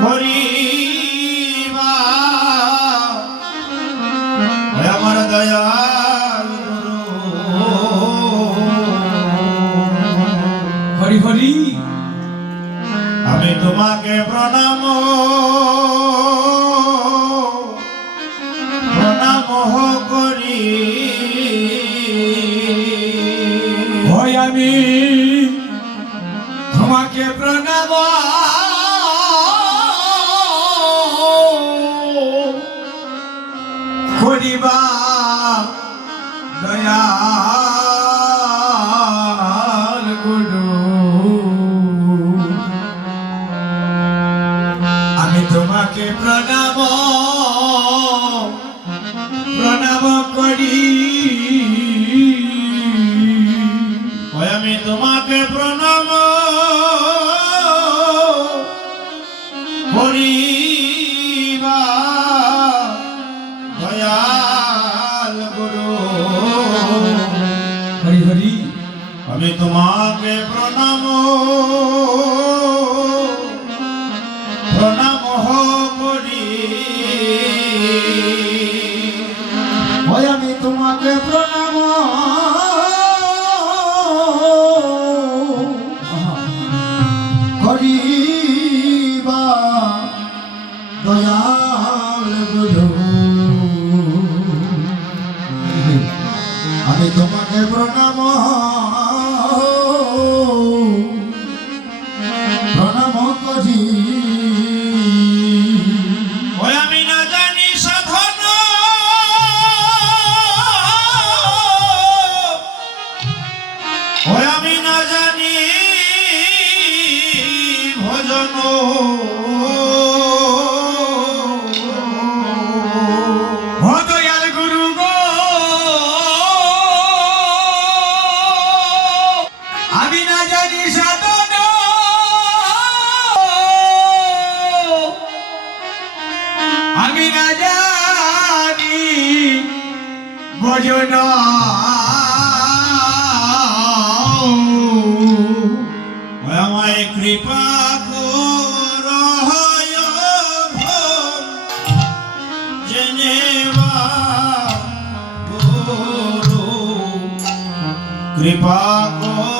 ধরিবা। আমার দয়া হরি। আমি তোমাকে প্রণাম। আমি তোমাকে প্রণাম। প্রণাম করি ভয় আমি তোমাকে প্রণাম। করিবা দয়াল বুধবু আমি তোমাকে প্রণাম। আমি না জানি সাধন। আমি না জানি ভজন। আমায় কৃপা কৃপা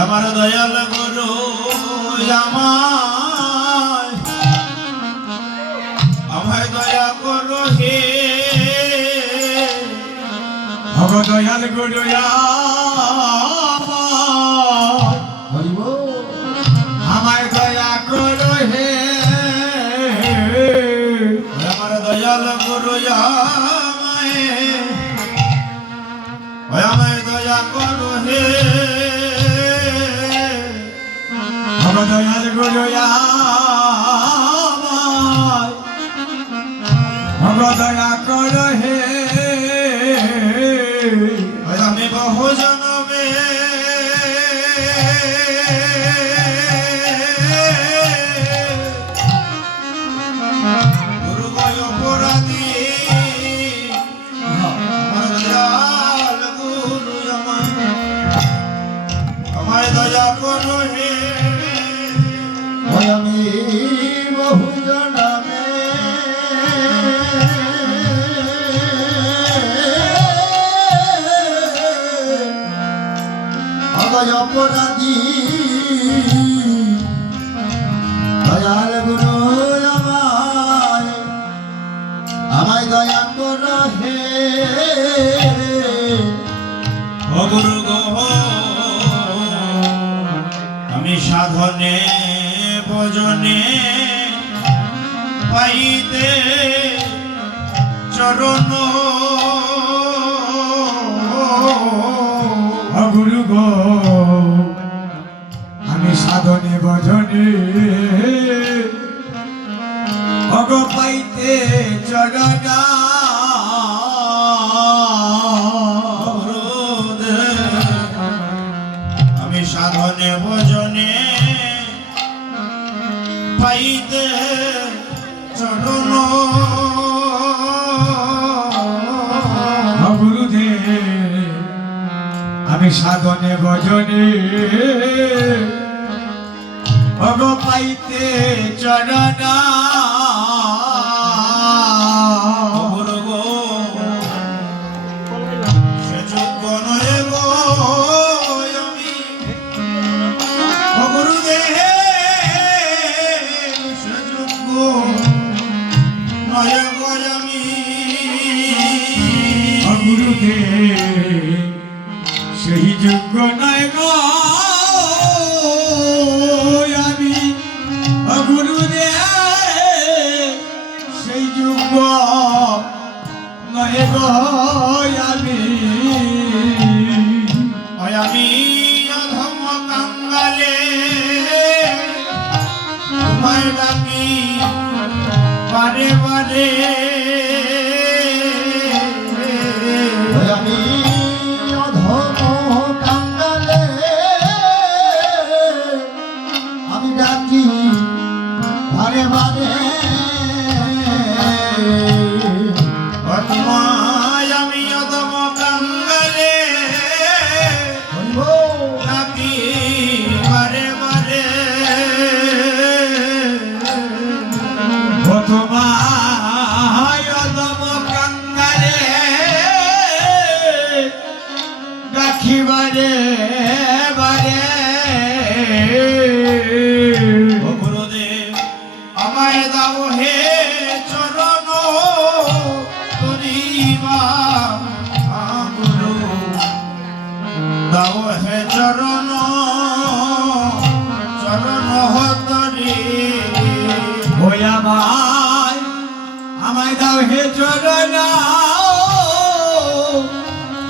আমার দয়াল গুরু আমায় আমায় দয়া করো হে। ভগ দয়াল গুরু দয়া করো হে। আমি বহু জনামে অপরাধী সাধনে ভজনে পাইতে চরণ। গুরু গো আমি সাধনে ভজনে ভগ পাইতে চরণা। পাইতে চরণ। গুরুদে আমি সাধনে ভজনে ভগ পাইতে চরণা Miami.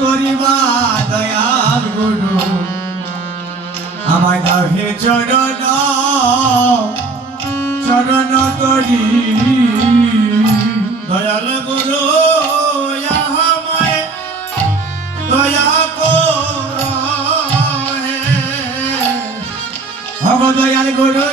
করিবা দয়াল গুরু। আমায় দাও হে চরণ চরণ করি। দয়াল গুরু দয়া কর। হে ভগ দয়াল গুরু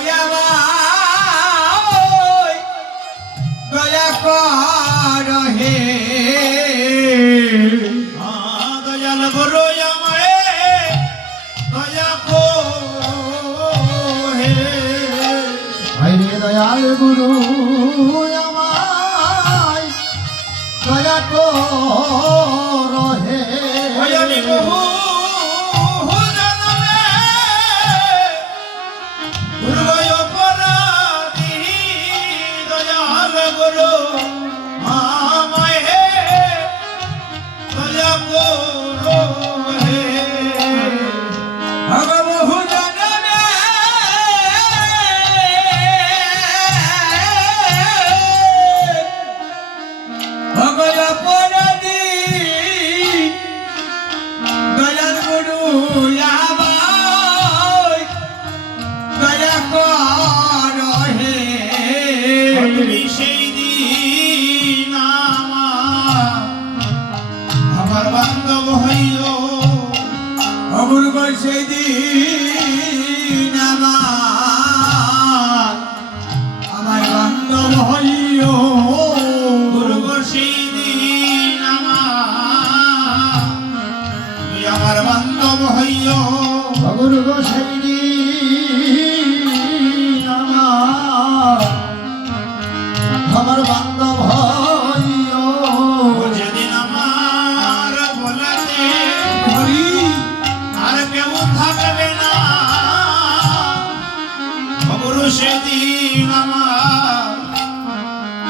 আমার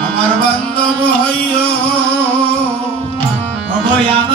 আমার বান্ধব হইয় অভয় আমার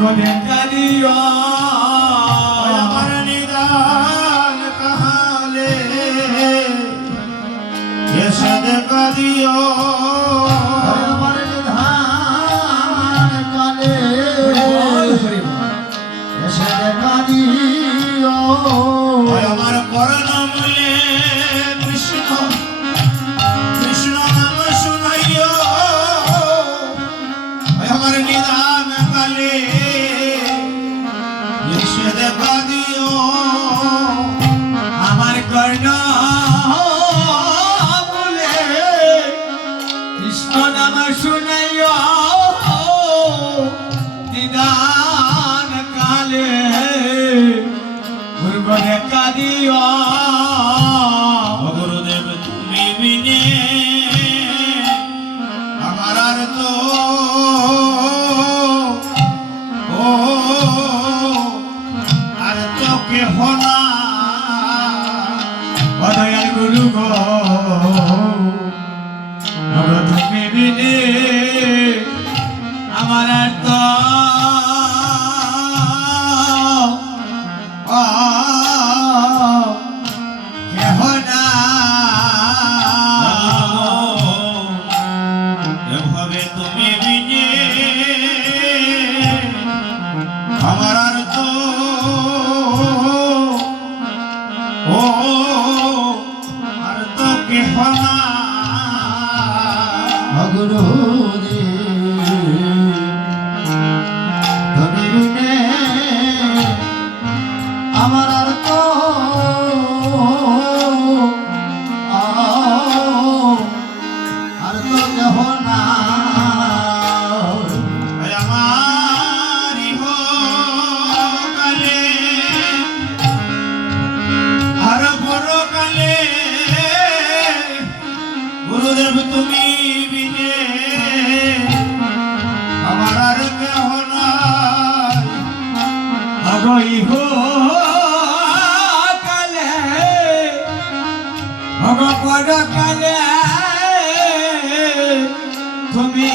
Quando é me encariou রইব কালে। ভগপদ কালে। তুমি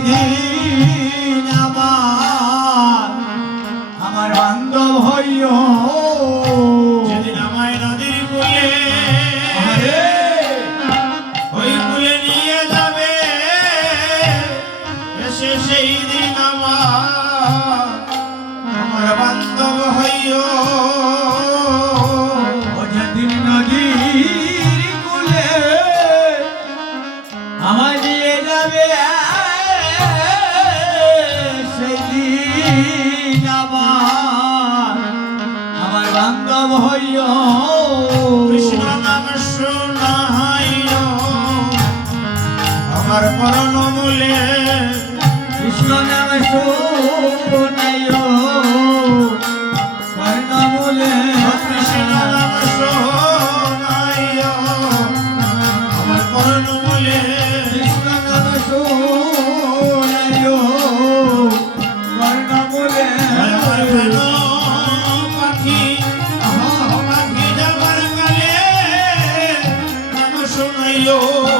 你。your